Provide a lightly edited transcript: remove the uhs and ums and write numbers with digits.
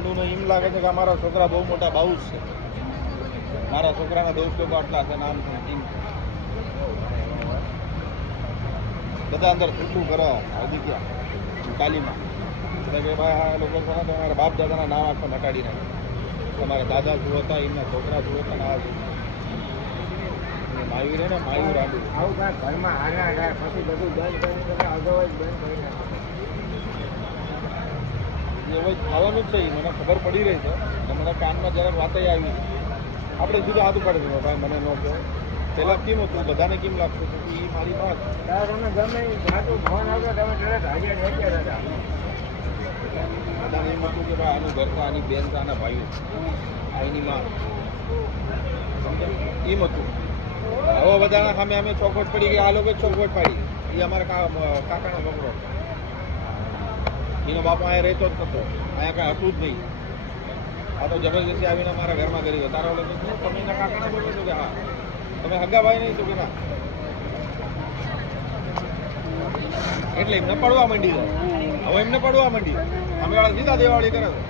ગાંડુને એમ લાગે છે કે અમારા છોકરા બહુ મોટા બાઉસ છે, મારા છોકરાના દોસ્ત લોકો આટલા છે, નામ છે, ટીમ બધા અંદર છૂટું કરે આદિત્યા તાલીમાં એટલે કે ભાઈ આ લોકો છે ને તમારા બાપ દાદાના નામ આખા મટાડી નાખે, તમારા દાદા શું હતા, એમના છોકરા શું હતા, આ માયુર ને માયુર આડું આવું કાંઈ ઘરમાં હારા થાય પછી બધું બંધ કરીને તમે અગાઉ જ બંધ કરી નાખો. એ હવે થવાનું જ છે, એ મને ખબર પડી રહી છે અને મને કાનમાં જરાક વાતે આવી આપણે સીધું હાથ ઉપાડી દીધું ભાઈ મને ન કહો. પહેલાં કેમ હતું બધાને કેમ લાગતું હતું કે એ મારી વાત ત્યારે તમે ગમે એ જાતું ફોન આવતો તમે તરત હાજર રહેતા હતા. બધાને એમ હતું કે ભાઈ આનું ઘર છે, આની બેન છે, આના ભાઈઓ, આ એની માં, એમ હતું. હવે બધાના સામે અમે ચોખવટ પડી ગઈ, આ લોકો ચોખવટ પાડી, એ અમારા કાકાનો છોકરો, એનો બાપા અહીંયા રહેતો જ નતો, અહીંયા કાંઈ હતું જ નહીં. આ તો જબરજસ્તી આવીને અમારા ઘરમાં કરી ગયો. તારા લોકો તમે એના કાકાને બોલો છો કે હા તમે હગા ભાઈ નહીં તો કે ના, એટલે એમને પડવા માંડી જાય. હવે એમને પડવા માંડી, અમે વાળા સીધા દેવાળી કરે છે.